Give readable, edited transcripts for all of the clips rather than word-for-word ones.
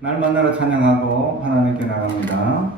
날 만나러 찬양하고 하나님께 나갑니다.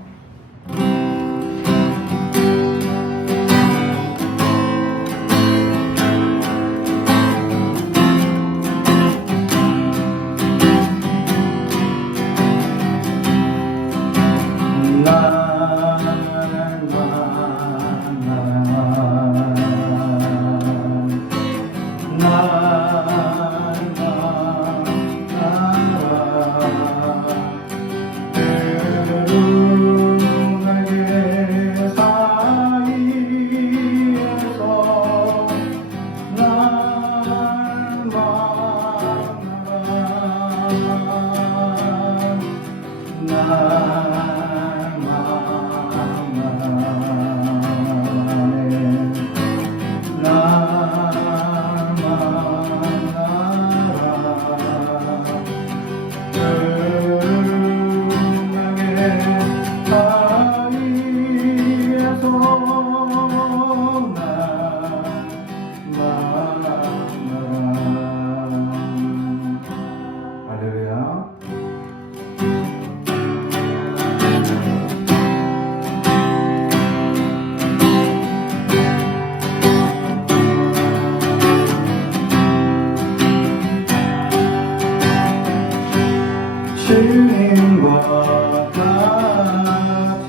주님과 같이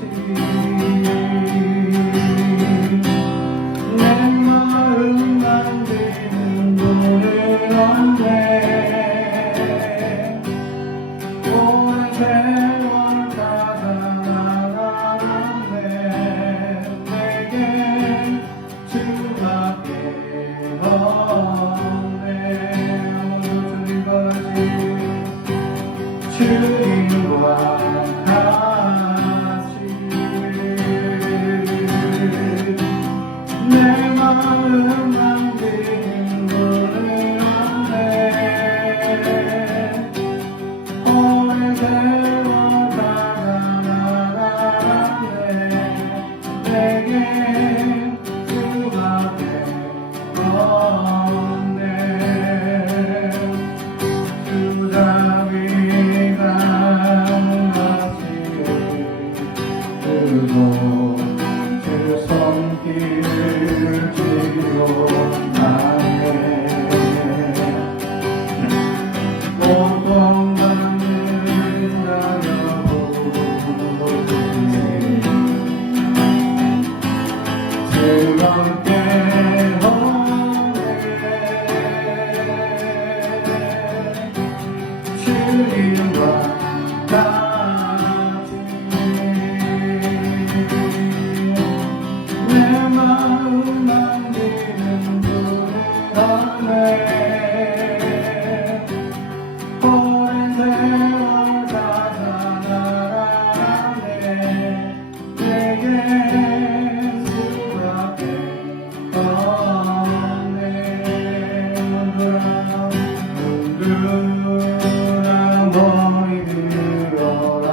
내 마음 만드는 노래하네. 오랜 세월 살아가네. 내게 주밖에 없네. 주님과 같이 내 마음 만드는 노래하네. 오랜 세월 살아가네. 내게 수밖에 없네. 주 손길을 쥐고 가네. 고통받는 자여 부르지 즐겁게 오네. 주님과 내 마음 만드는 노래하네. 오랜 세월 살아가네. 내게 수밖에 없네. 문드란 머리 들어라.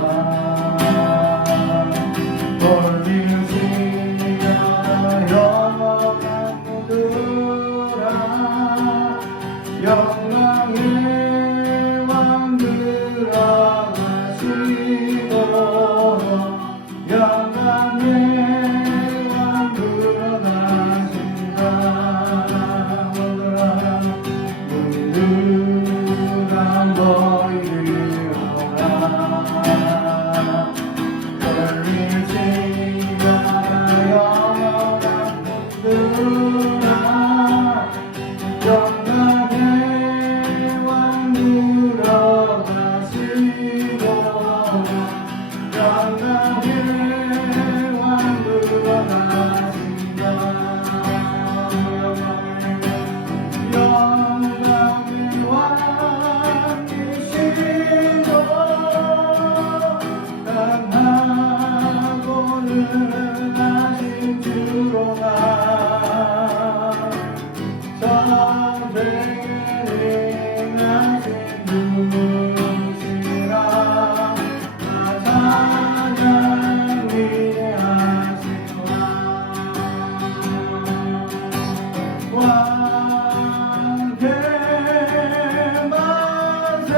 영광의 왕 들어가시고 영광의 왕 들어가신다. 문드란 머리 들어라. 걸리지가 영광 들어라. 영광의 왕 들어가시고 영광의 왕 들어가신다. 영광의 왕이시고 강하고는 하신 주로나 전쟁에 행하신 누구시라. 찬양 위하시라. 왕께 만세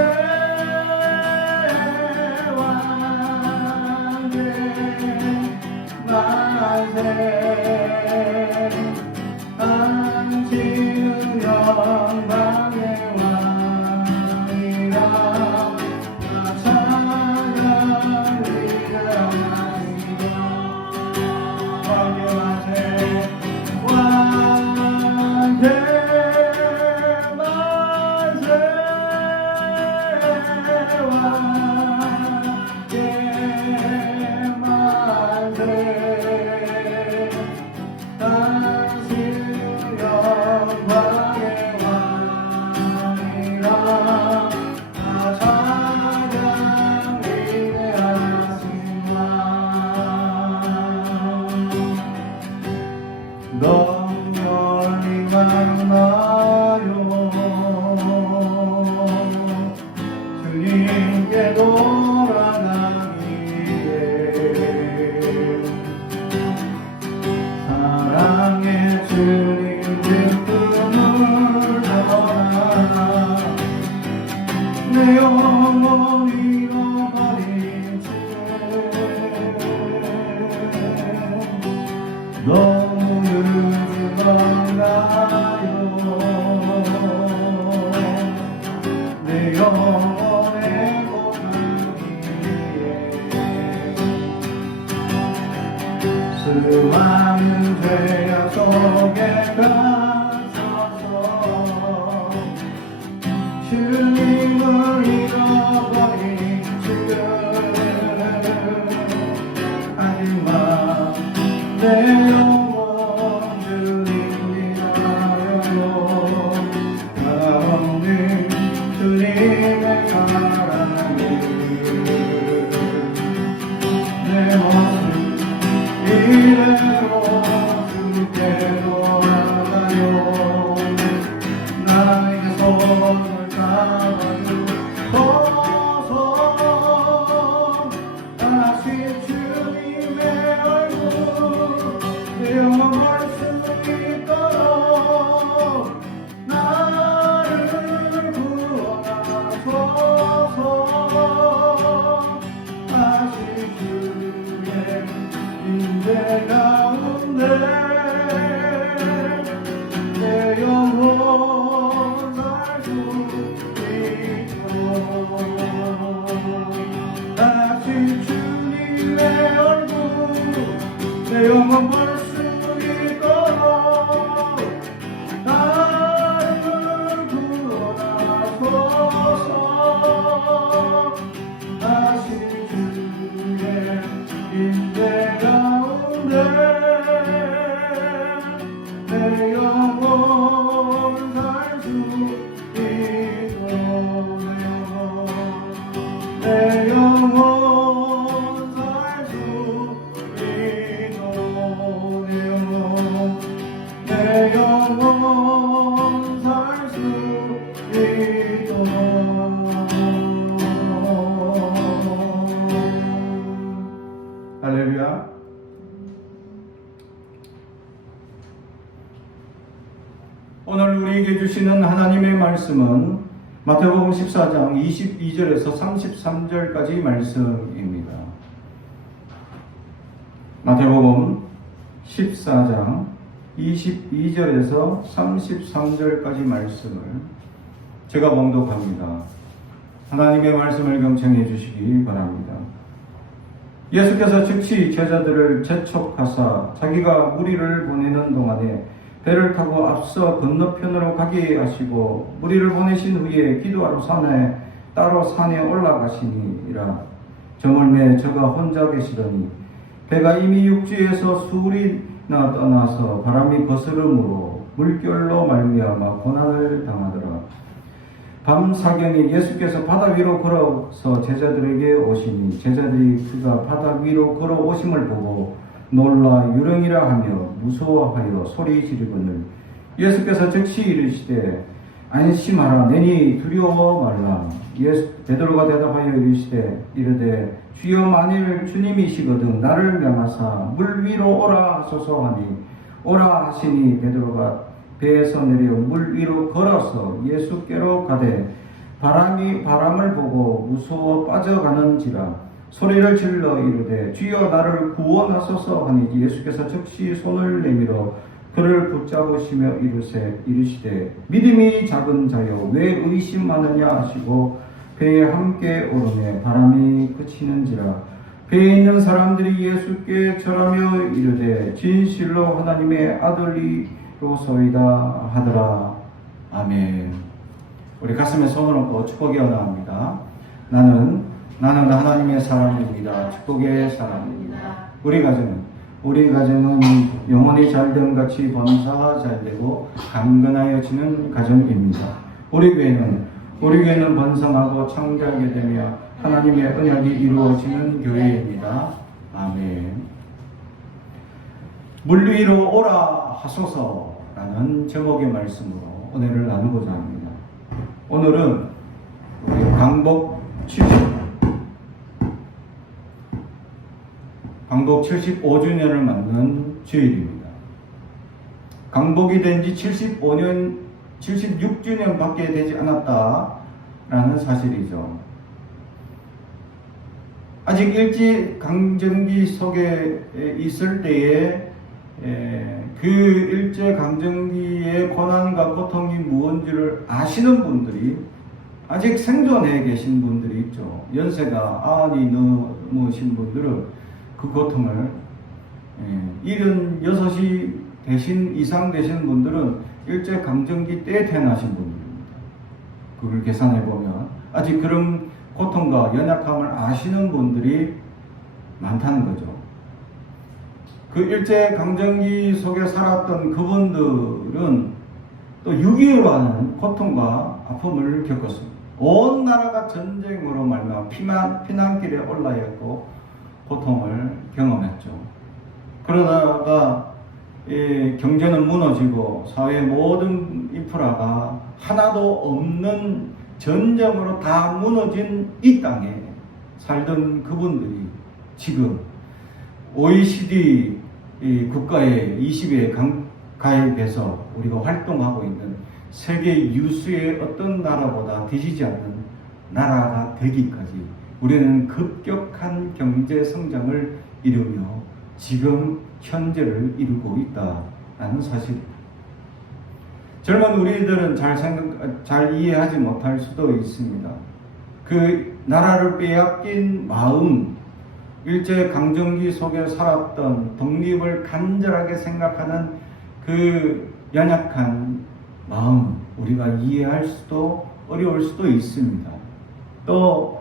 주님을 잃어버린 지금 하지만 내 영혼 주님 위하여 가없는 주님의 사랑이 내 모습 이대로 주께 돌아가요 나에게 손을 잡아주소서 다시 주님의 얼굴 내 영혼 볼 수 있도록 나를 구원하소서 다시 주의 인대 가운데 내 영혼 살 수 있도록 다시 주님의 얼굴 내 영혼 볼 수 있도록 나를 구원하소서 다시 주의 인대 가운데 내 영혼 살 수 있도록 내 영혼 살 수 있도록 내 영혼 살 수 있도록 할렐루야. 오늘 우리에게 주시는 하나님의 말씀은 마태복음 14장 22절에서 33절까지 말씀입니다. 마태복음 14장 22절에서 33절까지 말씀을 제가 봉독합니다. 하나님의 말씀을 경청해 주시기 바랍니다. 예수께서 즉시 제자들을 재촉하사 자기가 무리를 보내는 동안에 배를 타고 앞서 건너편으로 가게 하시고 무리를 보내신 후에 기도하러 따로 산에 올라가시니라. 저물매 저가 혼자 계시더니 배가 이미 육지에서 수울이나 떠나서 바람이 거스름으로 물결로 말미암아 고난을 당하더라. 밤 사경에 예수께서 바다 위로 걸어서 제자들에게 오시니 제자들이 그가 바다 위로 걸어오심을 보고 놀라 유령이라 하며 무서워하여 소리 지르거늘 예수께서 즉시 이르시되 안심하라 내니 두려워 말라. 베드로가 대답하여 이르되 주여 만일 주님이시거든 나를 명하사 물 위로 오라 하소서 하니 오라 하시니 베드로가 배에서 내려 물 위로 걸어서 예수께로 가되 바람을 보고 무서워 빠져가는지라 소리를 질러 이르되 주여 나를 구원하소서 하니 예수께서 즉시 손을 내밀어 그를 붙잡으시며 이르시되 믿음이 작은 자여 왜 의심하느냐 하시고 배에 함께 오르매 바람이 그치는지라. 배에 있는 사람들이 예수께 절하며 이르되 진실로 하나님의 아들이로소이다 하더라. 아멘. 우리 가슴에 손을 얹고 축복이 원합니다. 나는 하나님의 사람입니다. 축복의 사람입니다. 우리 가정은 영혼이 잘됨 같이 범사가 잘되고 강건하여지는 가정입니다. 우리 교회는 번성하고 창대하게 되며 하나님의 언약이 이루어지는 교회입니다. 아멘. 물 위로 오라 하소서라는 제목의 말씀으로 은혜를 나누고자 합니다. 오늘은 강복 75주년을 맞는 주일입니다. 강복이 된 지 76주년밖에 되지 않았다라는 사실이죠. 아직 일제강점기 속에 있을 때에 그 일제강점기의 고난과 고통이 무언지를 아시는 분들이 아직 생존해 계신 분들이 있죠. 연세가 90이 넘으신 분들은 그 고통을 76이 70 이상 되신 분들은 일제강점기 때 태어나신 분들입니다. 그걸 계산해 보면 아직 그런 고통과 연약함을 아시는 분들이 많다는 거죠. 그 일제강점기 속에 살았던 그분들은 또 6.25로 하는 고통과 아픔을 겪었습니다. 온 나라가 전쟁으로 말미암아 피난길에 올라야 했고 고통을 경험했죠. 그러다가 경제는 무너지고 사회의 모든 인프라가 하나도 없는 전쟁으로 다 무너진 이 땅에 살던 그분들이 지금 OECD 국가의 20위에 가입해서 우리가 활동하고 있는 세계 유수의 어떤 나라보다 뒤지지 않는 나라가 되기까지 우리는 급격한 경제 성장을 이루며 지금 현재를 이루고 있다는 사실입니다. 젊은 우리들은 잘 이해하지 못할 수도 있습니다. 그 나라를 빼앗긴 마음, 일제강점기 속에 살았던 독립을 간절하게 생각하는 그 연약한 마음, 우리가 이해할 수도 어려울 수도 있습니다. 또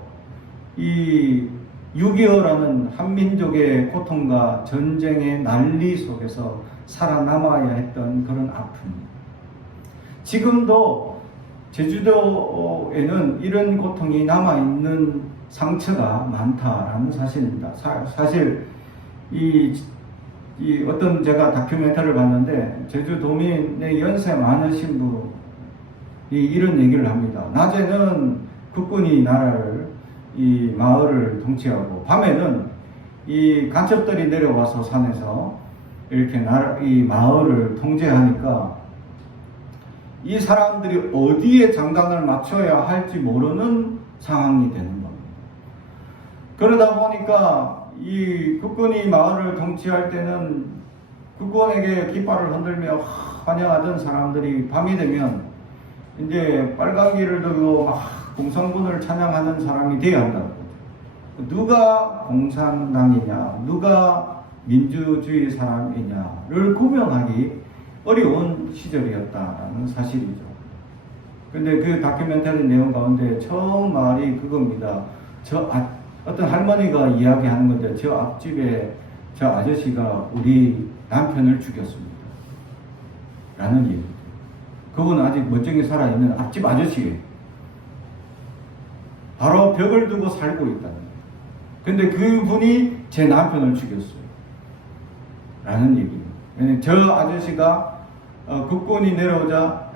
이 6.25라는 한민족의 고통과 전쟁의 난리 속에서 살아남아야 했던 그런 아픔. 지금도 제주도에는 이런 고통이 남아있는 상처가 많다라는 사실입니다. 사실 이 어떤 제가 다큐멘터리를 봤는데 제주도민의 연세 많으신 분이 이런 얘기를 합니다. 낮에는 국군이 나라를 이 마을을 통치하고 밤에는 이 간첩들이 내려와서 산에서 이렇게 이 마을을 통제하니까 이 사람들이 어디에 장단을 맞춰야 할지 모르는 상황이 되는 겁니다. 그러다 보니까 이 국군이 마을을 통치할 때는 국군에게 깃발을 흔들며 환영하던 사람들이 밤이 되면 이제 빨간기를 들고 막 공산군을 찬양하는 사람이 되어야 한다고. 누가 공산당이냐, 누가 민주주의 사람이냐를 구별하기 어려운 시절이었다는 사실이죠. 근데 그 다큐멘터리 내용 가운데 처음 말이 그겁니다. 어떤 할머니가 이야기하는 건데 저 앞집에 저 아저씨가 우리 남편을 죽였습니다. 라는 얘기입니다. 그분은 아직 멀쩡히 살아있는 앞집 아저씨예요. 바로 벽을 두고 살고 있다는 거예요. 근데 그분이 제 남편을 죽였어요. 라는 얘기입니다. 저 아저씨가 국군이 내려오자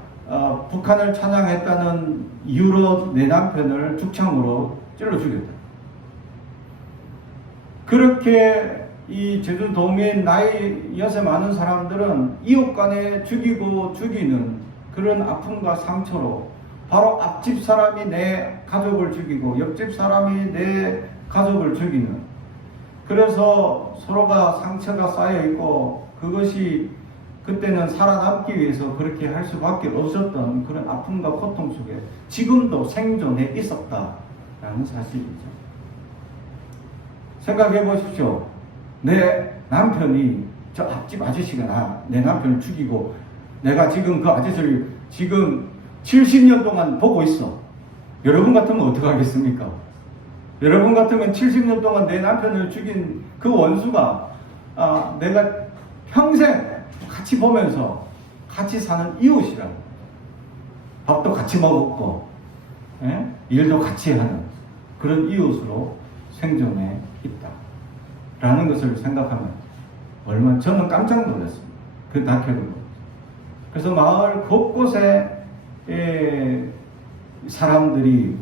북한을 찬양했다는 이유로 내 남편을 죽창으로 찔러 죽였다. 그렇게 이 제주도민 나이 연세 많은 사람들은 이웃 간에 죽이고 죽이는 그런 아픔과 상처로 바로 앞집 사람이 내 가족을 죽이고 옆집 사람이 내 가족을 죽이는, 그래서 서로가 상처가 쌓여 있고 그것이 그때는 살아남기 위해서 그렇게 할 수밖에 없었던 그런 아픔과 고통 속에 지금도 생존해 있었다라는 사실이죠. 생각해 보십시오. 내 남편이 저 앞집 아저씨가 내 남편을 죽이고 내가 지금 그 아저씨를 지금 70년 동안 보고 있어. 여러분 같으면 어떡하겠습니까? 여러분 같으면 70년 동안 내 남편을 죽인 그 원수가 내가 평생 같이 보면서 같이 사는 이웃이라고. 밥도 같이 먹었고 일도 같이 하는 그런 이웃으로 생존해 있다 라는 것을 생각하면 저는 깜짝 놀랐습니다. 그 다큐를. 그래서 마을 곳곳에 사람들이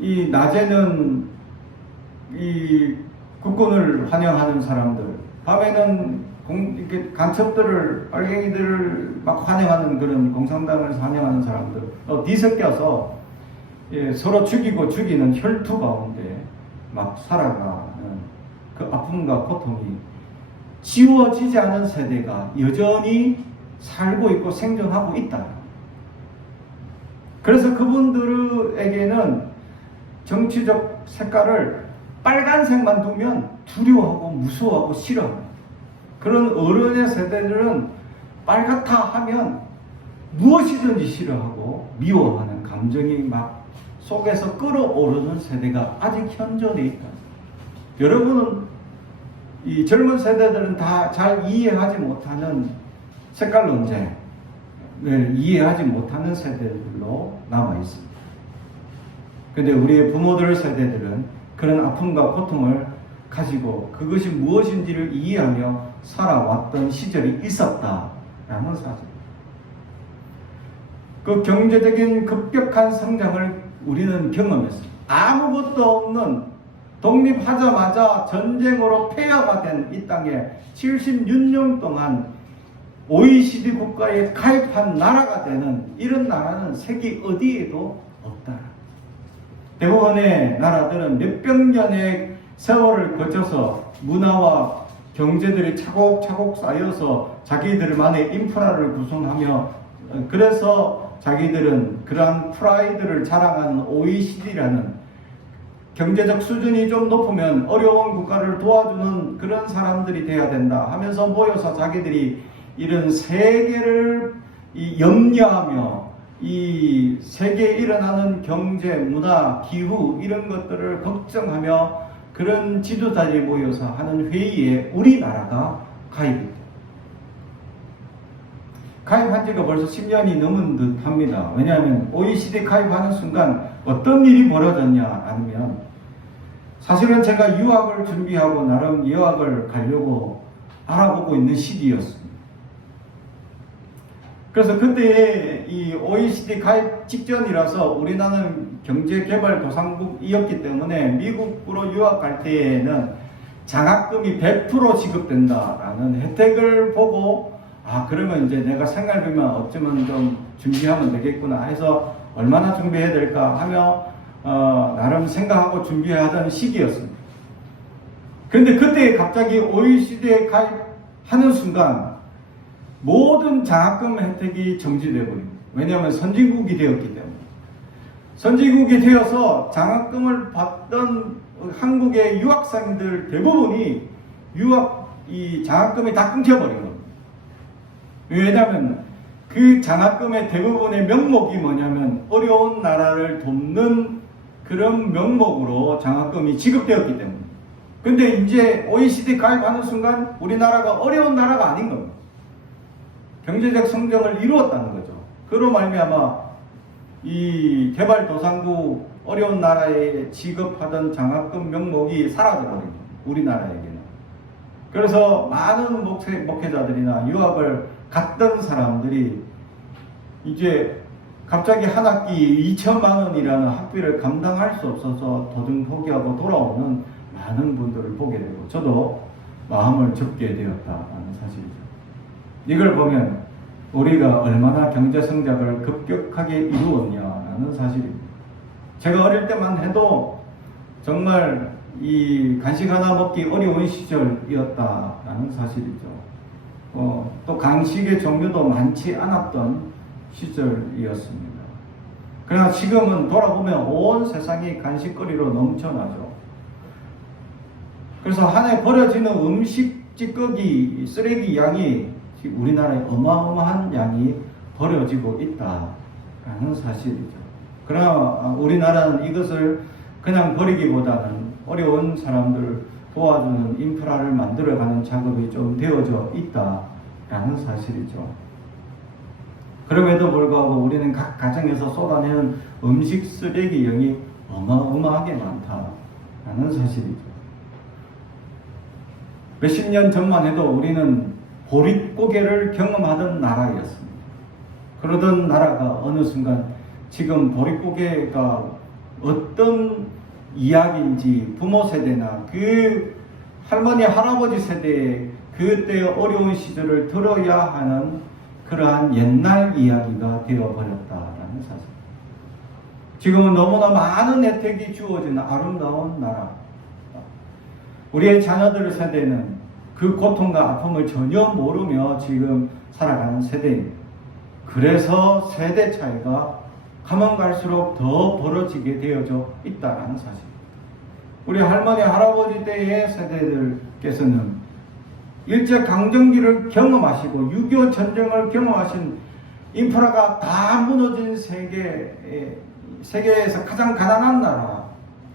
이 낮에는 이 국군을 환영하는 사람들, 밤에는 이렇게 간첩들을, 빨갱이들을 막 환영하는 그런 공산당을 환영하는 사람들 뒤섞여서 서로 죽이고 죽이는 혈투 가운데 막 살아가는 그 아픔과 고통이 지워지지 않은 세대가 여전히 살고 있고 생존하고 있다. 그래서 그분들에게는 정치적 색깔을 빨간색만 두면 두려워하고 무서워하고 싫어합니다. 그런 어른의 세대들은 빨갛다 하면 무엇이든지 싫어하고 미워하는 감정이 막 속에서 끓어오르는 세대가 아직 현존해 있다. 여러분은 이 젊은 세대들은 다 잘 이해하지 못하는 색깔 논쟁을 이해하지 못하는 세대들로 남아 있습니다. 근데 우리의 부모들 세대들은 그런 아픔과 고통을 가지고 그것이 무엇인지를 이해하며 살아왔던 시절이 있었다라는 사실. 그 경제적인 급격한 성장을 우리는 경험했습니다. 아무것도 없는 독립하자마자 전쟁으로 폐허가 된 이 땅에 76년 동안 OECD 국가에 가입한 나라가 되는 이런 나라는 세계 어디에도 없다. 대부분의 나라들은 몇백 년의 세월을 거쳐서 문화와 경제들이 차곡차곡 쌓여서 자기들만의 인프라를 구성하며 그래서 자기들은 그러한 프라이드를 자랑하는 OECD라는 경제적 수준이 좀 높으면 어려운 국가를 도와주는 그런 사람들이 돼야 된다 하면서 모여서 자기들이 이런 세계를 염려하며 이 세계에 일어나는 경제, 문화, 기후 이런 것들을 걱정하며 그런 지도자들이 모여서 하는 회의에 우리나라가 가입했다. 가입한 지가 벌써 10년이 넘은 듯 합니다. 왜냐하면 OECD 가입하는 순간 어떤 일이 벌어졌냐 아니면 사실은 제가 유학을 준비하고 나름 유학을 가려고 알아보고 있는 시기였습니다. 그래서 그때 이 OECD 가입 직전이라서 우리나라는 경제개발도상국이었기 때문에 미국으로 유학 갈 때에는 장학금이 100% 지급된다라는 혜택을 보고 그러면 이제 내가 생활비만 없지만 좀 준비하면 되겠구나 해서 얼마나 준비해야 될까 하며 나름 생각하고 준비하던 시기였습니다. 그런데 그때 갑자기 OECD에 가입하는 순간 모든 장학금 혜택이 정지되어 버립니다. 왜냐하면 선진국이 되었기 때문에. 선진국이 되어서 장학금을 받던 한국의 유학생들 대부분이 장학금이 다 끊겨버린 겁니다. 왜냐하면 그 장학금의 대부분의 명목이 뭐냐면 어려운 나라를 돕는 그런 명목으로 장학금이 지급되었기 때문에. 근데 이제 OECD 가입하는 순간 우리나라가 어려운 나라가 아닌 겁니다. 경제적 성장을 이루었다는 거죠. 그로 말미암아 이 개발도상국 어려운 나라에 지급하던 장학금 명목이 사라져버립니다. 우리나라에게는. 그래서 많은 목회자들이나 유학을 갔던 사람들이 이제 갑자기 한 학기 2천만 원이라는 학비를 감당할 수 없어서 도중 포기하고 돌아오는 많은 분들을 보게 되고 저도 마음을 접게 되었다는 사실이죠. 이걸 보면 우리가 얼마나 경제 성장을 급격하게 이루었냐는 사실입니다. 제가 어릴 때만 해도 정말 이 간식 하나 먹기 어려운 시절이었다라는 사실이죠. 또 간식의 종류도 많지 않았던 시절이었습니다. 그러나 지금은 돌아보면 온 세상이 간식거리로 넘쳐나죠. 그래서 한 해 버려지는 음식 찌꺼기, 쓰레기 양이 우리나라에 어마어마한 양이 버려지고 있다라는 사실이죠. 그러나 우리나라는 이것을 그냥 버리기보다는 어려운 사람들 도와주는 인프라를 만들어가는 작업이 좀 되어져 있다라는 사실이죠. 그럼에도 불구하고 우리는 각 가정에서 쏟아내는 음식 쓰레기량이 어마어마하게 많다라는 사실이죠. 몇십 년 전만 해도 우리는 보릿고개를 경험하던 나라였습니다. 그러던 나라가 어느 순간 지금 보릿고개가 어떤 이야기인지 부모 세대나 그 할머니 할아버지 세대의 그때의 어려운 시절을 들어야 하는 그러한 옛날 이야기가 되어버렸다라는 사실. 지금은 너무나 많은 혜택이 주어지는 아름다운 나라. 우리의 자녀들 세대는 그 고통과 아픔을 전혀 모르며 지금 살아가는 세대입니다. 그래서 세대 차이가 가면 갈수록 더 벌어지게 되어져 있다는 사실. 우리 할머니 할아버지 때의 세대들께서는 일제강점기를 경험하시고 6.25 전쟁을 경험하신 인프라가 다 무너진 세계에서 가장 가난한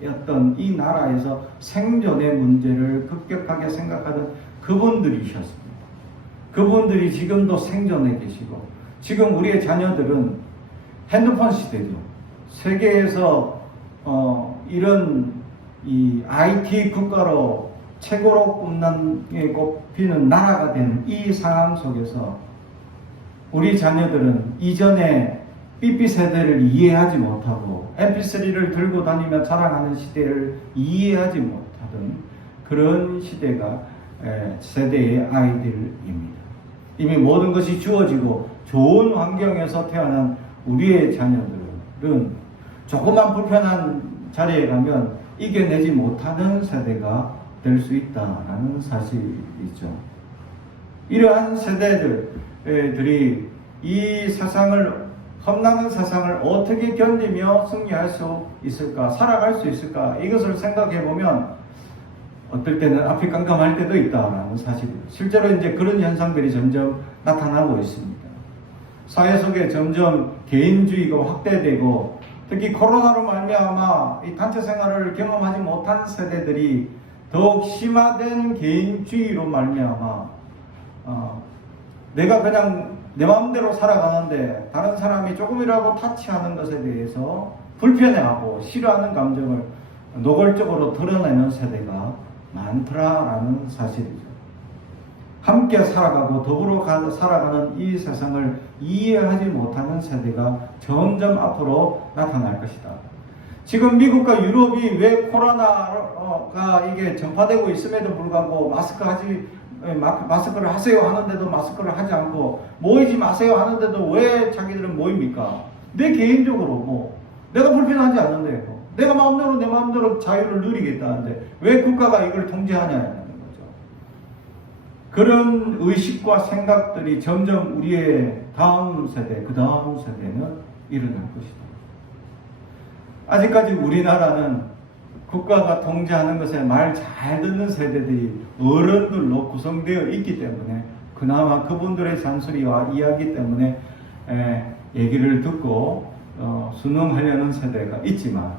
나라였던 이 나라에서 생존의 문제를 급격하게 생각하던 그분들이셨습니다. 그분들이 지금도 생존해 계시고, 지금 우리의 자녀들은 핸드폰 시대죠. 세계에서 이런 이 IT 국가로 최고로 꼽히는 나라가 된 이 상황 속에서 우리 자녀들은 이전에 삐삐 세대를 이해하지 못하고 MP3를 들고 다니며 자랑하는 시대를 이해하지 못하던 그런 세대의 아이들입니다. 이미 모든 것이 주어지고 좋은 환경에서 태어난 우리의 자녀들은 조금만 불편한 자리에 가면 이겨내지 못하는 세대가 될 수 있다라는 사실이죠. 이러한 세대들이 이 험난한 세상을 어떻게 견디며 승리할 수 있을까, 살아갈 수 있을까, 이것을 생각해 보면 어떨 때는 앞이 깜깜할 때도 있다라는 사실이에요. 실제로 이제 그런 현상들이 점점 나타나고 있습니다. 사회 속에 점점 개인주의가 확대되고, 특히 코로나로 말미암아 이 단체 생활을 경험하지 못한 세대들이 더욱 심화된 개인주의로 말미암아 내가 그냥 내 마음대로 살아가는데 다른 사람이 조금이라도 타치하는 것에 대해서 불편해하고 싫어하는 감정을 노골적으로 드러내는 세대가 많더라라는 사실이죠. 함께 살아가고 더불어 살아가는 이 세상을 이해하지 못하는 세대가 점점 앞으로 나타날 것이다. 지금 미국과 유럽이 왜 코로나가 이게 전파되고 있음에도 불구하고 마스크를 하세요 하는데도 마스크를 하지 않고, 모이지 마세요 하는데도 왜 자기들은 모입니까? 내 개인적으로 내가 불편하지 않는데 내가 내 마음대로 자유를 누리겠다는데 왜 국가가 이걸 통제하냐는 거죠. 그런 의식과 생각들이 점점 우리의 다음 세대, 그 다음 세대는 일어날 것이다. 아직까지 우리나라는 국가가 통제하는 것에 말 잘 듣는 세대들이 어른들로 구성되어 있기 때문에, 그나마 그분들의 잔소리와 이야기 때문에 얘기를 듣고 순응하려는 세대가 있지만,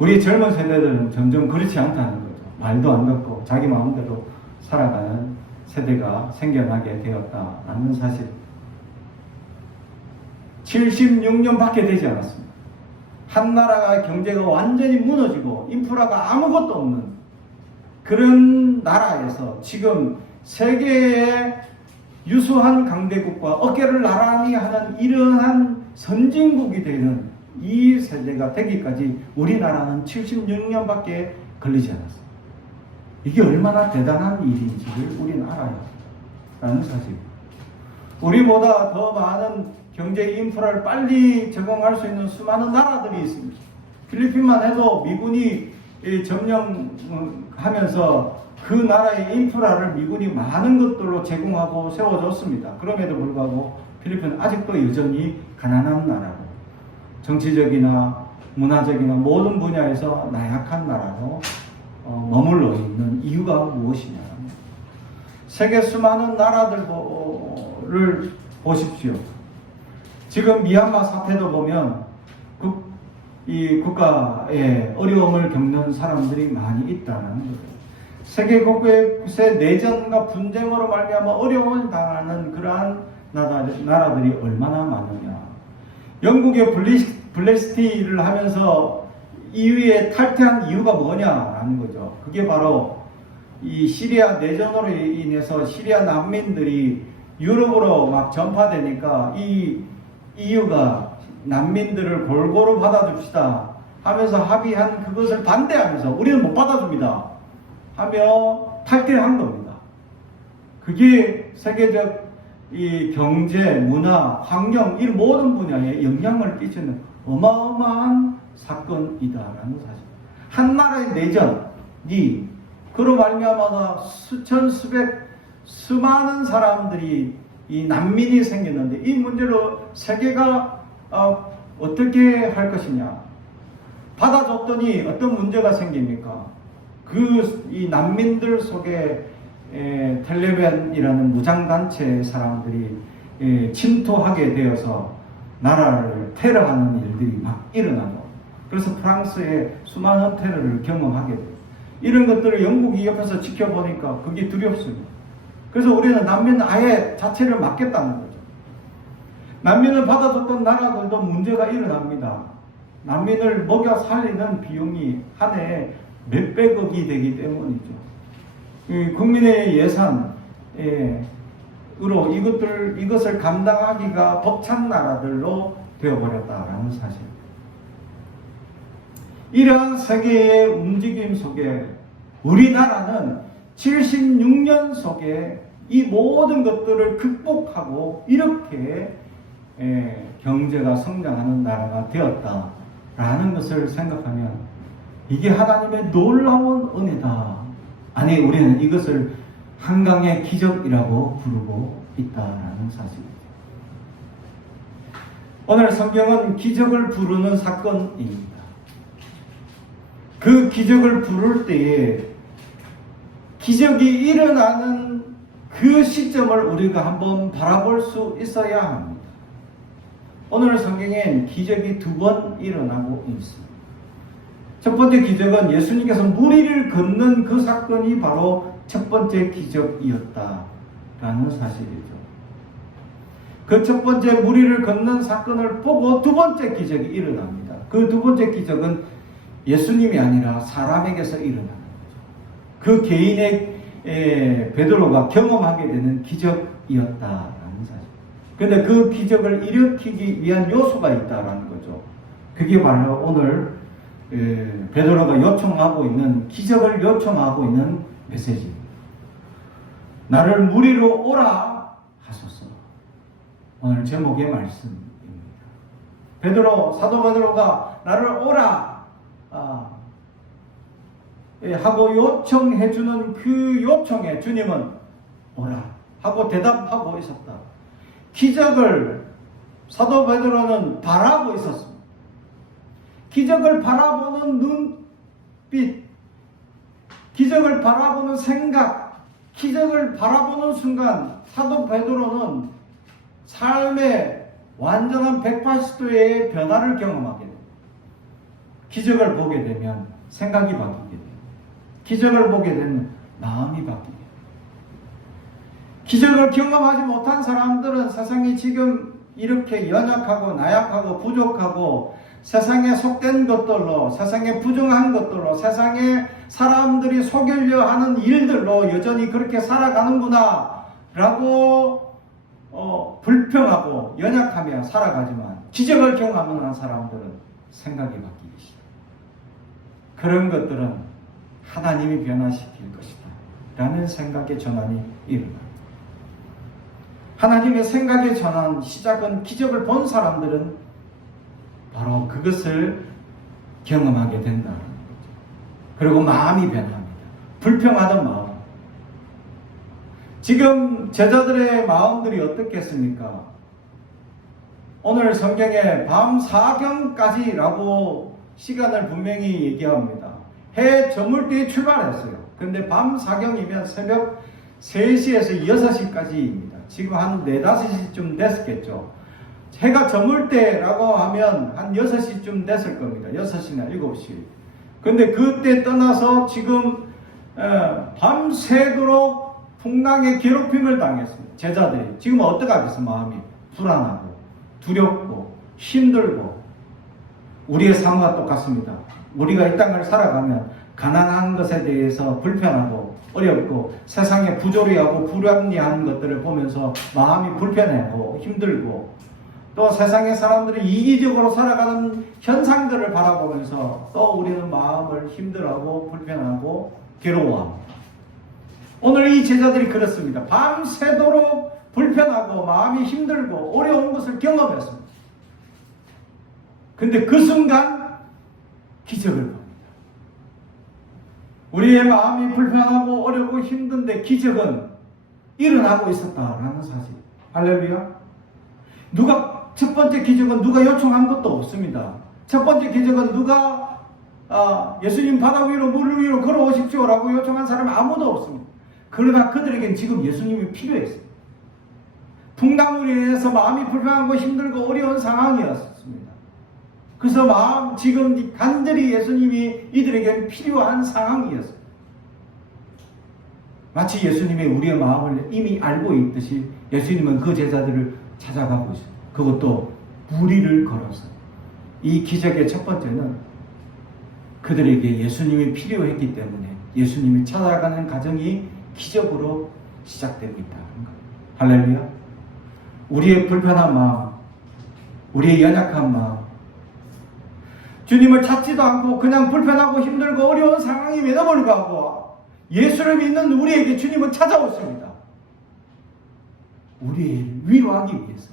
우리 젊은 세대들은 점점 그렇지 않다는 거죠. 말도 안 듣고 자기 마음대로 살아가는 세대가 생겨나게 되었다는 사실. 76년밖에 되지 않았습니다. 한 나라가 경제가 완전히 무너지고 인프라가 아무것도 없는 그런 나라에서 지금 세계의 유수한 강대국과 어깨를 나란히 하는 이러한 선진국이 되는 이 세대가 되기까지 우리나라는 76년밖에 걸리지 않았습니다. 이게 얼마나 대단한 일인지를 우리는 알아야 한다는 사실입니다. 우리보다 더 많은 경제 인프라를 빨리 적응할 수 있는 수많은 나라들이 있습니다. 필리핀만 해도 미군이 점령하면서 그 나라의 인프라를 미군이 많은 것들로 제공하고 세워줬습니다. 그럼에도 불구하고 필리핀은 아직도 여전히 가난한 나라고, 정치적이나 문화적이나 모든 분야에서 나약한 나라로 머물러 있는 이유가 무엇이냐. 세계 수많은 나라들을 보십시오. 지금 미얀마 사태도 보면 이 국가에 어려움을 겪는 사람들이 많이 있다는 거죠. 세계 곳곳에 내전과 분쟁으로 말미암아 어려움을 당하는 그러한 나라들이 얼마나 많으냐. 영국의 블랙시티를 하면서 EU에 탈퇴한 이유가 뭐냐라는 거죠. 그게 바로 이 시리아 내전으로 인해서 시리아 난민들이 유럽으로 막 전파되니까 이 EU가 난민들을 골고루 받아줍시다 하면서 합의한 그것을 반대하면서 우리는 못 받아줍니다 하며 탈퇴한 겁니다. 그게 세계적 이 경제, 문화, 환경 이 모든 분야에 영향을 끼치는 어마어마한 사건이다라는 사실. 한 나라의 내전이 그로 말미암아 수많은 사람들이 이 난민이 생겼는데, 이 문제로 세계가 어떻게 할 것이냐. 받아줬더니 어떤 문제가 생깁니까? 이 난민들 속에 텔레벤이라는 무장단체의 사람들이 침투하게 되어서 나라를 테러하는 일들이 막 일어나고, 그래서 프랑스의 수많은 테러를 경험하게 돼요. 이런 것들을 영국이 옆에서 지켜보니까 그게 두렵습니다. 그래서 우리는 난민 아예 자체를 막겠다는 거죠. 난민을 받아줬던 나라들도 문제가 일어납니다. 난민을 먹여 살리는 비용이 한 해에 몇백억이 되기 때문이죠. 국민의 예산으로 이것을 감당하기가 벅찬 나라들로 되어버렸다라는 사실. 이러한 세계의 움직임 속에 우리나라는 76년 속에 이 모든 것들을 극복하고 이렇게 경제가 성장하는 나라가 되었다라는 것을 생각하면 이게 하나님의 놀라운 은혜다. 아니, 우리는 이것을 한강의 기적이라고 부르고 있다라는 사실입니다. 오늘 성경은 기적을 부르는 사건입니다. 그 기적을 부를 때에 기적이 일어나는 그 시점을 우리가 한번 바라볼 수 있어야 합니다. 오늘 성경엔 기적이 두 번 일어나고 있습니다. 첫 번째 기적은 예수님께서 물 위를 걷는 그 사건이 바로 첫 번째 기적이었다라는 사실이죠. 그 첫 번째 물 위를 걷는 사건을 보고 두 번째 기적이 일어납니다. 그 두 번째 기적은 예수님이 아니라 사람에게서 일어나는 거죠. 그 개인의 베드로가 경험하게 되는 기적이었다라는 사실. 그런데 그 기적을 일으키기 위한 요소가 있다라는 거죠. 그게 바로 오늘 베드로가 요청하고 있는, 기적을 요청하고 있는 메시지입니다. 나를 물 위로 오라 하소서. 오늘 제목의 말씀입니다. 사도 베드로가 나를 오라 하고 요청해주는 그 요청에 주님은 오라 하고 대답하고 있었다. 기적을 사도 베드로는 바라고 있었습니다. 기적을 바라보는 눈빛, 기적을 바라보는 생각, 기적을 바라보는 순간 사도 베드로는 삶의 완전한 180도의 변화를 경험하게 됩니다. 기적을 보게 되면 생각이 바뀌게 돼요. 기적을 보게 되면 마음이 바뀌게 돼요. 기적을 경험하지 못한 사람들은 세상이 지금 이렇게 연약하고 나약하고 부족하고 세상에 속된 것들로, 세상에 부정한 것들로, 세상에 사람들이 속이려 하는 일들로 여전히 그렇게 살아가는구나 라고 불평하고 연약하며 살아가지만, 기적을 경험하는 사람들은 생각이 바뀌기 시작합니다. 그런 것들은 하나님이 변화시킬 것이다 라는 생각의 전환이 일어납니다. 하나님의 생각의 전환 시작은 기적을 본 사람들은 바로 그것을 경험하게 된다는 거죠. 그리고 마음이 변합니다. 불평하던 마음. 지금 제자들의 마음들이 어떻겠습니까? 오늘 성경에 밤 4경까지라고 시간을 분명히 얘기합니다. 해 저물 때에 출발했어요. 근데 밤 4경이면 새벽 3시에서 6시까지입니다. 지금 한 4, 5시쯤 됐겠죠. 해가 저물 때라고 하면 한 6시쯤 됐을 겁니다. 6시나 7시. 근데 그때 떠나서 지금 밤새도록 풍랑의 괴롭힘을 당했습니다. 제자들이. 지금 어떡하겠어? 마음이 불안하고 두렵고 힘들고. 우리의 삶과 똑같습니다. 우리가 이 땅을 살아가면 가난한 것에 대해서 불편하고 어렵고 세상에 부조리하고 불합리한 것들을 보면서 마음이 불편하고 힘들고, 또 세상의 사람들이 이기적으로 살아가는 현상들을 바라보면서 또 우리는 마음을 힘들어하고 불편하고 괴로워합니다. 오늘 이 제자들이 그렇습니다. 밤새도록 불편하고 마음이 힘들고 어려운 것을 경험했습니다. 근데 그 순간 기적을 봅니다. 우리의 마음이 불편하고 어렵고 힘든데 기적은 일어나고 있었다라는 사실. 할렐루야. 첫 번째 기적은 누가 요청한 것도 없습니다. 첫 번째 기적은 누가 예수님 바다 위로 물 위로 걸어오십시오라고 요청한 사람은 아무도 없습니다. 그러나 그들에겐 지금 예수님이 필요했어요. 풍랑으로 인해서 마음이 불편하고 힘들고 어려운 상황이었습니다. 그래서 지금 간절히 예수님이 이들에게 필요한 상황이었습니다. 마치 예수님이 우리의 마음을 이미 알고 있듯이 예수님은 그 제자들을 찾아가고 있어요. 그것도 무리를 걸어서. 이 기적의 첫 번째는 그들에게 예수님이 필요했기 때문에 예수님이 찾아가는 과정이 기적으로 시작됩니다. 할렐루야. 우리의 불편한 마음, 우리의 연약한 마음, 주님을 찾지도 않고 그냥 불편하고 힘들고 어려운 상황임에도 불구하고 예수를 믿는 우리에게 주님은 찾아오십니다. 우리를 위로하기 위해서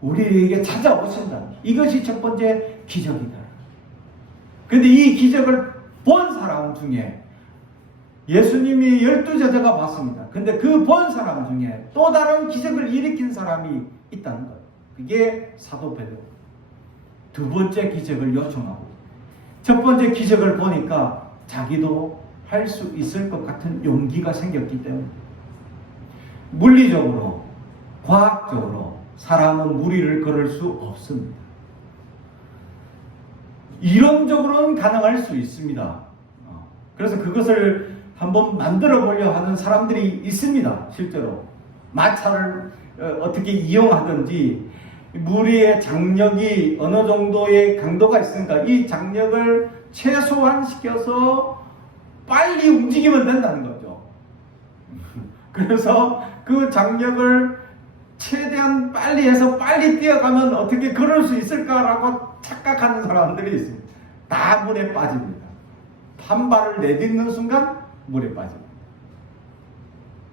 우리에게 찾아오신다. 이것이 첫 번째 기적이다. 그런데 이 기적을 본 사람 중에 예수님이 12제자가 봤습니다. 근데 그 본 사람 중에 또 다른 기적을 일으킨 사람이 있다는 거예요. 그게 사도 베드로. 두 번째 기적을 요청하고 첫 번째 기적을 보니까 자기도 할 수 있을 것 같은 용기가 생겼기 때문에 물리적으로 과학적으로 사람은 무리를 걸을 수 없습니다. 이론적으로는 가능할 수 있습니다. 그래서 그것을 한번 만들어 보려 하는 사람들이 있습니다. 실제로 마차를 어떻게 이용하든지 무리의 장력이 어느 정도의 강도가 있으니까 이 장력을 최소한 시켜서 빨리 움직이면 된다는 거죠. 그래서 그 장력을 최대한 빨리 해서 빨리 뛰어가면 어떻게 걸을 수 있을까라고 착각하는 사람들이 있습니다. 다 물에 빠집니다. 한 발을 내딛는 순간 물에 빠집니다.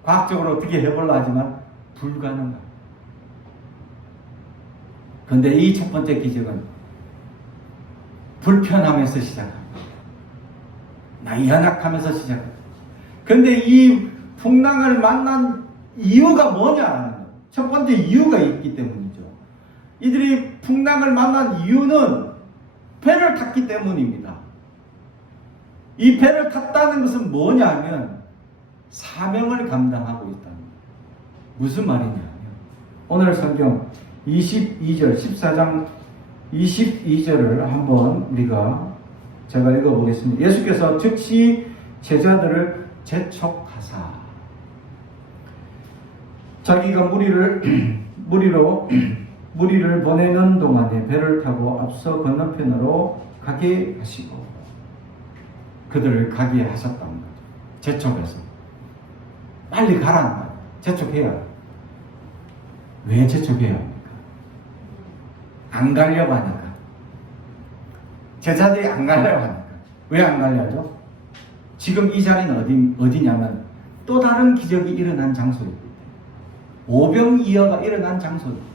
과학적으로 어떻게 해보려 하지만 불가능합니다. 그런데 이 첫 번째 기적은 불편함에서 시작합니다. 연약하면서 시작합니다. 그런데 이 풍랑을 만난 이유가 뭐냐? 첫 번째 이유가 있기 때문이죠. 이들이 풍랑을 만난 이유는 배를 탔기 때문입니다. 이 배를 탔다는 것은 뭐냐면 사명을 감당하고 있다는 거예요. 무슨 말이냐면 오늘 성경 22절 14장 22절을 한번 제가 읽어보겠습니다. 예수께서 즉시 제자들을 재촉하사 자기가 무리를 보내는 동안에 배를 타고 앞서 건너편으로 가게 하시고 그들을 가게 하셨다는 거죠. 재촉해서 빨리 가라는 거예요. 재촉해야 해요. 왜 재촉해야 합니까? 안 가려고 하니까. 제자들이 안 가려고 하니까. 왜 안 가려죠? 지금 이 자리는 어디냐면 또 다른 기적이 일어난 장소입니다. 오병이어가 일어난 장소입니다.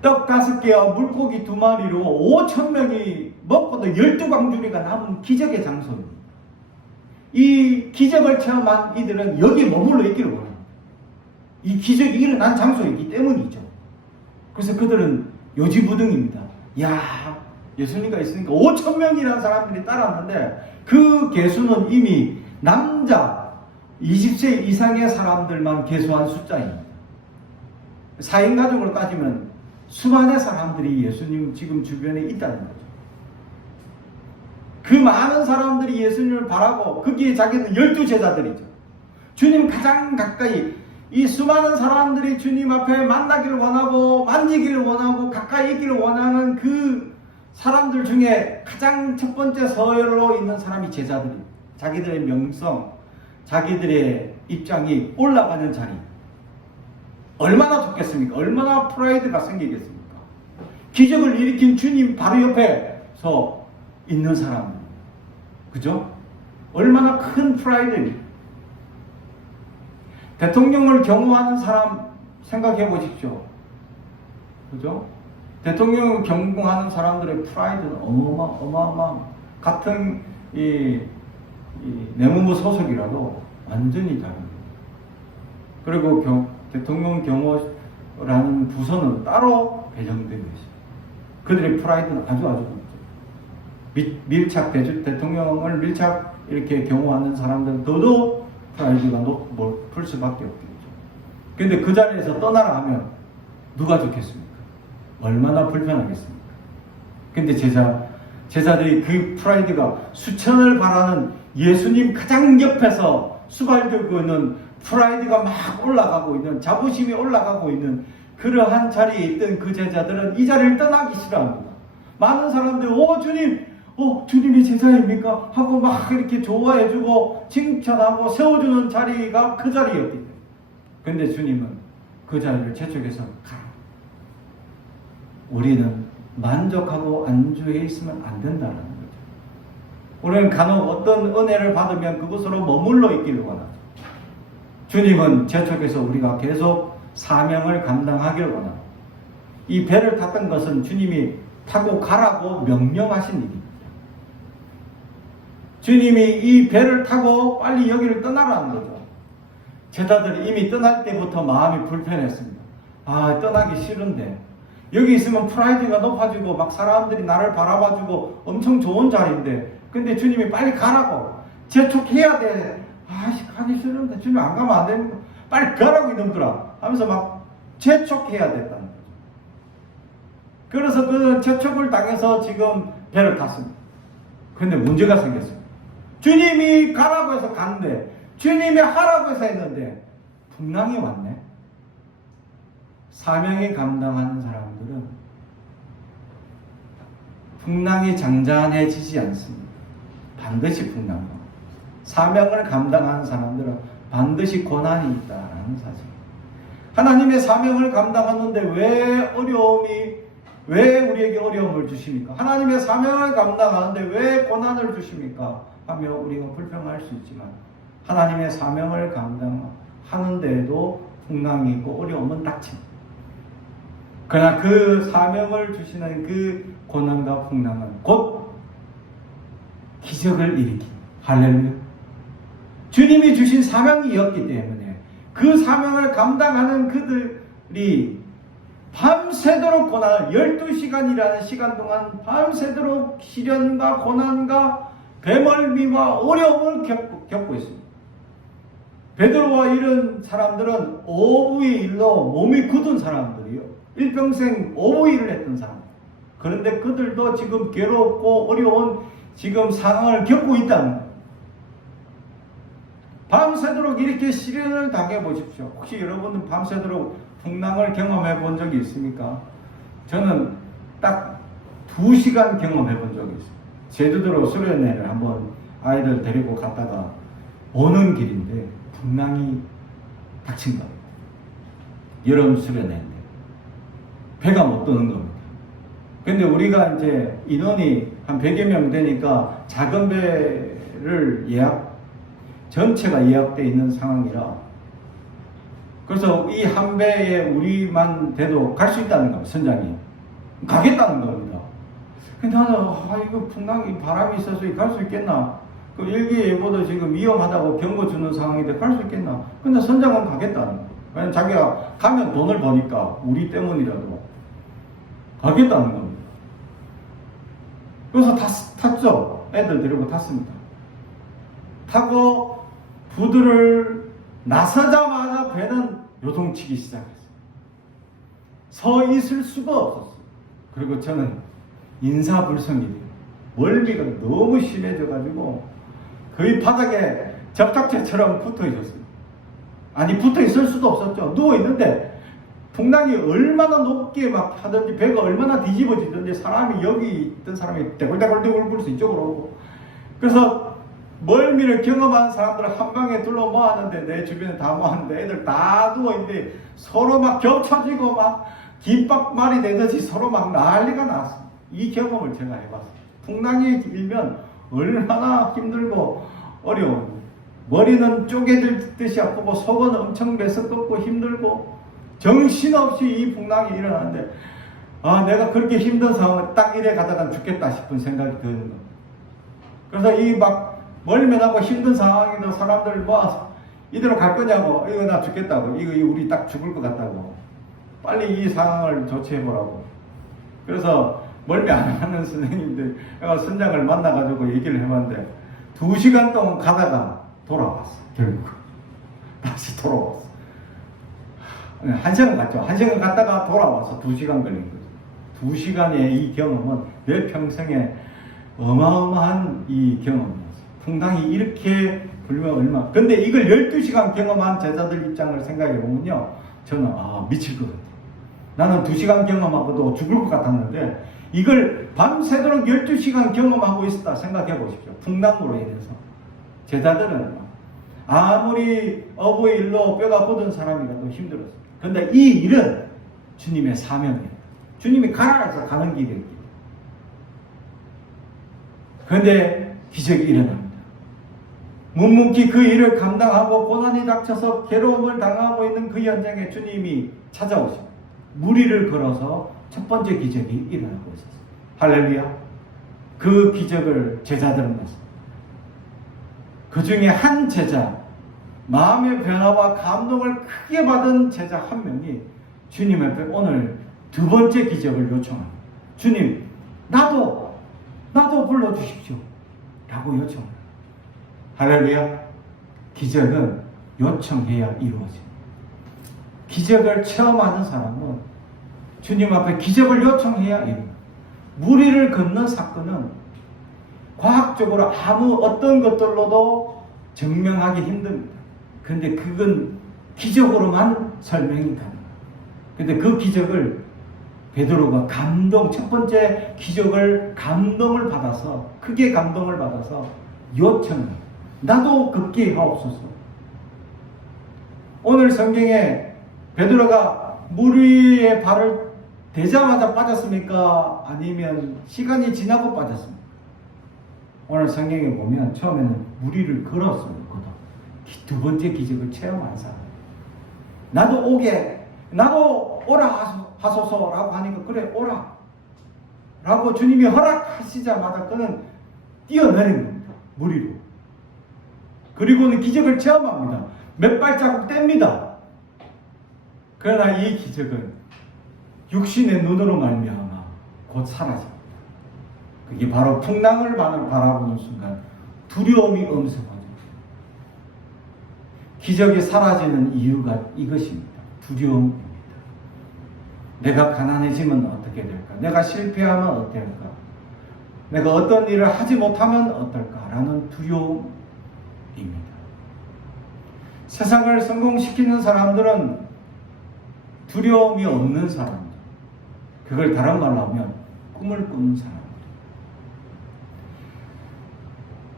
떡 5개와 물고기 2마리로 5,000명이 먹고도 12광주리가 남은 기적의 장소입니다. 이 기적을 체험한 이들은 여기에 머물러 있기를 원합니다. 이 기적이 일어난 장소이기 때문이죠. 그래서 그들은 요지부등입니다. 야, 예수님과 있으니까 5,000명이라는 사람들이 따랐는데 그 개수는 이미 남자 20세 이상의 사람들만 개수한 숫자입니다. 4인 가족으로 따지면 수많은 사람들이 예수님 지금 주변에 있다는 거죠. 그 많은 사람들이 예수님을 바라고 거기에 자기는 12제자들이죠. 주님 가장 가까이 이 수많은 사람들이 주님 앞에 만나기를 원하고 만지기를 원하고 가까이 있기를 원하는 그 사람들 중에 가장 첫 번째 서열로 있는 사람이 제자들이에요. 자기들의 명성, 자기들의 입장이 올라가는 자리. 얼마나 좋겠습니까? 얼마나 프라이드가 생기겠습니까? 기적을 일으킨 주님 바로 옆에서 있는 사람. 그죠? 얼마나 큰 프라이드입니까? 대통령을 경호하는 사람 생각해 보십시오. 그죠? 대통령을 경호하는 사람들의 프라이드는 어마어마한 같은 이 내무부 소속이라도 완전히 다릅니다. 그리고 대통령 경호라는 부서는 따로 배정되어 있습니다. 그들의 프라이드는 아주 높죠. 대통령을 밀착 이렇게 경호하는 사람들은 더더욱 프라이드가 풀 수밖에 없겠죠. 근데 그 자리에서 떠나라 하면 누가 좋겠습니까? 얼마나 불편하겠습니까? 근데 제자들이 그 프라이드가 수천을 바라는 예수님 가장 옆에서 수발들고 있는 프라이드가 막 올라가고 있는, 자부심이 올라가고 있는 그러한 자리에 있던 그 제자들은 이 자리를 떠나기 싫어합니다. 많은 사람들이 주님, 주님이 제자입니까? 하고 막 이렇게 좋아해주고 칭찬하고 세워주는 자리가 그 자리였기 때문에. 근데 주님은 그 자리를 재촉해서 가라. 우리는 만족하고 안주해 있으면 안 된다는 거죠. 우리는 간혹 어떤 은혜를 받으면 그곳으로 머물러 있기를 원하죠. 주님은 재촉해서 우리가 계속 사명을 감당하기를 원합니다. 이 배를 탔던 것은 주님이 타고 가라고 명령하신 일입니다. 주님이 이 배를 타고 빨리 여기를 떠나라는 거죠. 제자들이 이미 떠날 때부터 마음이 불편했습니다. 떠나기 싫은데 여기 있으면 프라이드가 높아지고 막 사람들이 나를 바라봐주고 엄청 좋은 자리인데, 근데 주님이 빨리 가라고 재촉해야 돼. 가기 싫은데 주님 안 가면 안 됩니까? 빨리 가라고 이놈들아 하면서 막 재촉해야 됐다는 거죠. 그래서 그 재촉을 당해서 지금 배를 탔습니다. 근데 문제가 생겼어요. 주님이 가라고 해서 갔는데, 주님이 하라고 해서 했는데 풍랑이 왔네. 사명이 감당하는 사람들은 풍랑이 잔잔해지지 않습니다. 반드시 풍랑과 사명을 감당하는 사람들은 반드시 고난이 있다라는 사실. 하나님의 사명을 감당하는데 왜 우리에게 어려움을 주십니까? 하나님의 사명을 감당하는데 왜 고난을 주십니까? 하며 우리가 불평할 수 있지만, 하나님의 사명을 감당하는데도 풍랑이 있고 어려움은 닥칩니다. 그러나 그 사명을 주시는 그 고난과 풍랑은 곧 기적을 일으킵니다. 할렐루야. 주님이 주신 사명이었기 때문에 그 사명을 감당하는 그들이 밤새도록 고난을, 12시간이라는 시간 동안 밤새도록 시련과 고난과 배멀미와 어려움을 겪고 있습니다. 베드로와 이런 사람들은 어부의 일로 몸이 굳은 사람들이요. 일평생 어부 일을 했던 사람. 그런데 그들도 지금 괴롭고 어려운 지금 상황을 겪고 있다는 거예요. 밤새도록 이렇게 시련을 당해 보십시오. 혹시 여러분은 밤새도록 풍랑을 경험해 본 적이 있습니까? 저는 딱 2시간 경험해 본 적이 있어요. 제주도로 수련회를 한번 아이들 데리고 갔다가 오는 길인데 풍랑이 닥친 겁니다. 여름 수련회인데 배가 못 뜨는 겁니다. 근데 우리가 이제 인원이 한 100여 명 되니까 작은 배를 전체가 예약되어 있는 상황이라, 그래서 이 한 배에 우리만 돼도 갈 수 있다는 겁니다. 선장이 가겠다는 겁니다. 근데 나는 이거 풍랑이 바람이 있어서 갈 수 있겠나? 그 일기예보도 지금 위험하다고 경고 주는 상황인데 갈 수 있겠나? 근데 선장은 가겠다는 거예요. 왜냐면 자기가 가면 돈을 버니까 우리 때문이라도 가겠다는 겁니다. 그래서 탔죠. 애들 데리고 탔습니다. 타고 부두를 나서자마자 배는 요동치기 시작했어요. 서 있을 수가 없었어요. 그리고 저는 인사불성이 돼요. 멀미가 너무 심해져가지고 거의 바닥에 접착제처럼 붙어 있었어요. 아니, 붙어 있을 수도 없었죠. 누워 있는데 풍랑이 얼마나 높게 막 하든지, 배가 얼마나 뒤집어지든지, 사람이 여기 있던 사람이 대굴대굴대굴 굴서 이쪽으로 오고, 그래서 멀미를 경험한 사람들을 한 방에 둘러 모았는데, 내 주변에 다 모았는데 애들 다 누워있는데 서로 막 겹쳐지고 막 김밥말이 되듯이 서로 막 난리가 났어요. 이 경험을 제가 해봤어요. 풍랑이 일면 얼마나 힘들고 어려운, 머리는 쪼개질 아프고 속은 엄청 메스껍고 힘들고 정신없이 이 풍랑이 일어나는데, 내가 그렇게 힘든 상황을 딱 이래 가다가 죽겠다 싶은 생각이 드는 겁니다. 그래서 이 막 멀미나고 힘든 상황에도 사람들 모아서 이대로 갈 거냐고, 이거 나 죽겠다고, 이거 우리 딱 죽을 것 같다고, 빨리 이 상황을 조치해보라고. 그래서 멀미 안 하는 선생님들, 선장을 만나가지고 얘기를 해봤는데 2시간 동안 가다가 돌아왔어. 결국 다시 돌아왔어. 1시간 갔죠. 1시간 갔다가 돌아와서 2시간 걸린 거죠. 2시간의 이 경험은 내 평생에 어마어마한 이 경험이었어요. 풍당이 이렇게 불면 얼마. 근데 이걸 12시간 경험한 제자들 입장을 생각해 보면요. 저는 미칠 것 같아요. 나는 2시간 경험하고도 죽을 것 같았는데 이걸 밤새도록 12시간 경험하고 있었다 생각해 보십시오. 풍당으로 인해서. 제자들은 아무리 어부의 일로 뼈가 굳은 사람이라도 힘들었어요. 근데 이 일은 주님의 사명이에요. 주님이 가라 해서 가는 길이에요. 그런데 기적이 일어납니다. 묵묵히 그 일을 감당하고 고난이 닥쳐서 괴로움을 당하고 있는 그 현장에 주님이 찾아오십니다. 무리를 걸어서 첫 번째 기적이 일어나고 있었어요. 할렐루야. 그 기적을 제자들은 봤습니다. 그 중에 한 제자, 마음의 변화와 감동을 크게 받은 제자 한 명이 주님 앞에 오늘 두 번째 기적을 요청합니다. 주님, 나도 불러주십시오. 라고 요청합니다. 할렐루야. 기적은 요청해야 이루어집니다. 기적을 체험하는 사람은 주님 앞에 기적을 요청해야 이루어집니다. 무리를 걷는 사건은 과학적으로 아무 어떤 것들로도 증명하기 힘듭니다. 그런데 그건 기적으로만 설명이 가능합니다. 그런데 그 기적을 베드로가 첫 번째 기적을 감동을 받아서, 크게 감동을 받아서 요청합니다. 나도 걷게 하옵소서. 오늘 성경에 베드로가 물 위에 발을 대자마자 빠졌습니까? 아니면 시간이 지나고 빠졌습니까? 오늘 성경에 보면 처음에는 물 위를 걸었습니다. 두 번째 기적을 체험한 사람. 나도 오라 하소서라고 하니까 그래 오라 라고 주님이 허락하시자마자 그는 뛰어내린 겁니다. 물 위로. 그리고는 기적을 체험합니다. 몇 발자국 뗍니다. 그러나 이 기적은 육신의 눈으로 말미암아 곧 사라집니다. 그게 바로 풍랑을 바라보는 순간 두려움이 엄습하죠. 기적이 사라지는 이유가 이것입니다. 두려움입니다. 내가 가난해지면 어떻게 될까? 내가 실패하면 어떨까? 내가 어떤 일을 하지 못하면 어떨까? 라는 두려움입니다. 세상을 성공시키는 사람들은 두려움이 없는 사람들. 그걸 다른 말로 하면 꿈을 꾸는 사람들.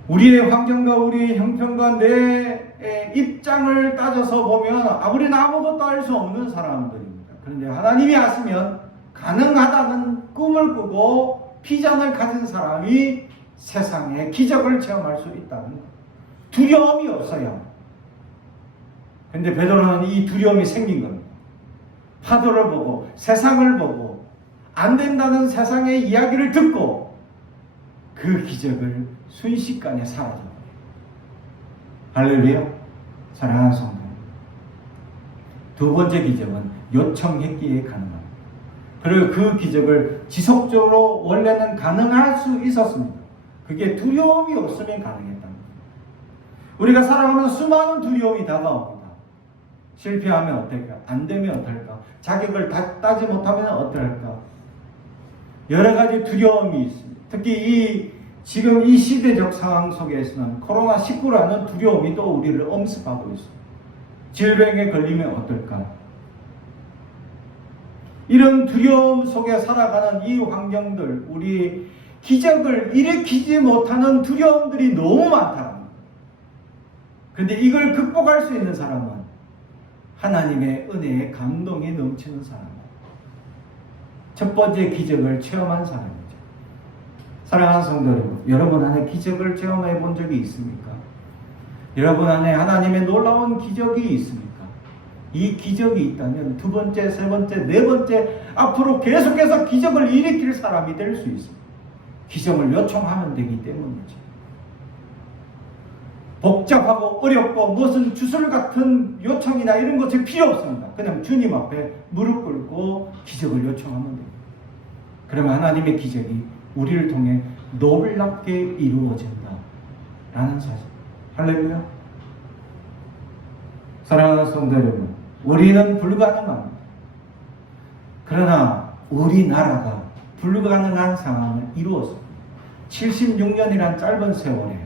우리의 환경과 우리의 형편과 내 입장을 따져서 보면 우리는 아무것도 할 수 없는 사람들입니다. 그런데 하나님이 하시면 가능하다는 꿈을 꾸고 비전을 가진 사람이 세상에 기적을 체험할 수 있다는 것. 두려움이 없어요. 그런데 베드로는 이 두려움이 생긴 겁니다. 파도를 보고 세상을 보고 안 된다는 세상의 이야기를 듣고 그 기적을 순식간에 사라져버려요. 할렐루야. 사랑하는 성도, 두 번째 기적은 요청했기에 가능합니다. 그리고 그 기적을 지속적으로 원래는 가능할 수 있었습니다. 그게 두려움이 없으면 가능했답니다. 우리가 살아가면서 수많은 두려움이 다가옵니다. 실패하면 어떨까? 안 되면 어떨까? 자격을 따지 못하면 어떨까? 여러 가지 두려움이 있습니다. 특히 지금 이 시대적 상황 속에서는 코로나19라는 두려움이 또 우리를 엄습하고 있습니다. 질병에 걸리면 어떨까? 이런 두려움 속에 살아가는 이 환경들, 우리 기적을 일으키지 못하는 두려움들이 너무 많다. 그런데 이걸 극복할 수 있는 사람은 하나님의 은혜에 감동이 넘치는 사람입니다. 첫 번째 기적을 체험한 사람이죠. 사랑하는 성도 여러분 안에 기적을 체험해 본 적이 있습니까? 여러분 안에 하나님의 놀라운 기적이 있습니까? 이 기적이 있다면 두 번째, 세 번째, 네 번째 앞으로 계속해서 기적을 일으킬 사람이 될 수 있습니다. 기적을 요청하면 되기 때문이죠. 복잡하고 어렵고 무슨 주술 같은 요청이나 이런 것이 필요 없습니다. 그냥 주님 앞에 무릎 꿇고 기적을 요청하면 됩니다. 그러면 하나님의 기적이 우리를 통해 놀랍게 이루어진다 라는 사실. 할렐루야. 사랑하는 성도 여러분, 우리는 불가능합니다. 그러나 우리나라가 불가능한 상황을 이루었습니다. 76년이란 짧은 세월에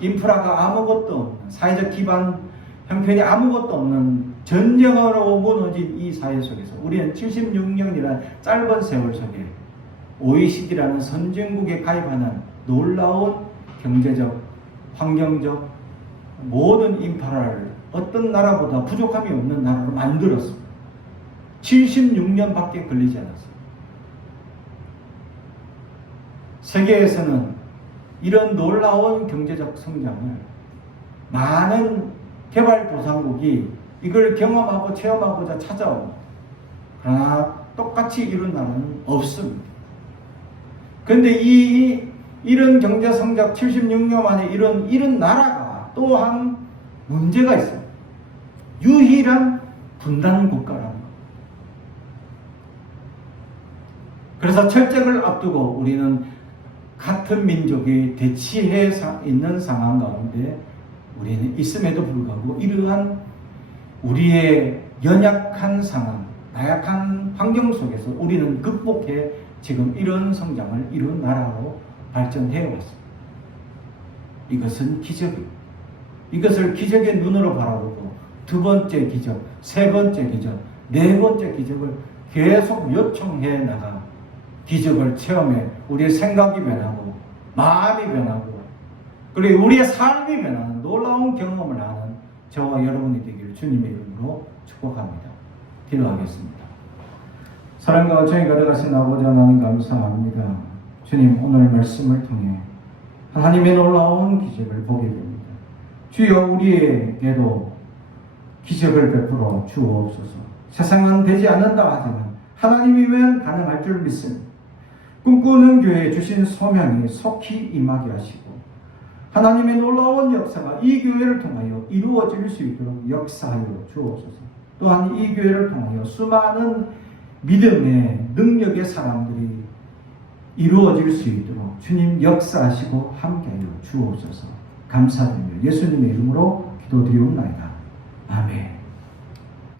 인프라가 아무것도 없는, 사회적 기반 형편이 아무것도 없는 전쟁으로 무너진 이 사회 속에서 우리는 76년이란 짧은 세월 속에 OECD라는 선진국에 가입하는 놀라운 경제적, 환경적 모든 인프라를 어떤 나라보다 부족함이 없는 나라로 만들었습니다. 76년밖에 걸리지 않았습니다. 세계에서는 이런 놀라운 경제적 성장을 많은 개발도상국이 이걸 경험하고 체험하고자 찾아옵니다. 그러나 똑같이 이룬 나라는 없습니다. 그런데 이런 경제 성장 76년 만에 이런 나라가 또한 문제가 있어요. 유일한 분단 국가라는 것. 그래서 철책을 앞두고 우리는 같은 민족이 대치해 있는 상황 가운데 우리는 있음에도 불구하고 이러한 우리의 연약한 상황, 나약한 환경 속에서 우리는 극복해 지금 이런 성장을 이룬 나라로 발전해 왔습니다. 이것은 기적입니다. 이것을 기적의 눈으로 바라보고 두 번째 기적, 세 번째 기적, 네 번째 기적을 계속 요청해 나가 기적을 체험해 우리의 생각이 변하고 마음이 변하고 그리고 우리의 삶이 변하는 놀라운 경험을 하는 저와 여러분이 되기를 주님의 이름으로 축복합니다. 기도하겠습니다. 사랑과 정이 가득하신 아버지 하나님 감사합니다. 주님 오늘 말씀을 통해 하나님의 놀라운 기적을 보게 됩니다. 주여 우리에게도 기적을 베풀어 주옵소서. 세상은 되지 않는다 하지만 하나님이면 가능할 줄 믿습니다. 꿈꾸는 교회에 주신 소명이 속히 임하게 하시고 하나님의 놀라운 역사가 이 교회를 통하여 이루어질 수 있도록 역사하여 주옵소서. 또한 이 교회를 통하여 수많은 믿음의 능력의 사람들이 이루어질 수 있도록 주님 역사하시고 함께하여 주옵소서. 감사드리며 예수님의 이름으로 기도드리옵나이다. 아멘.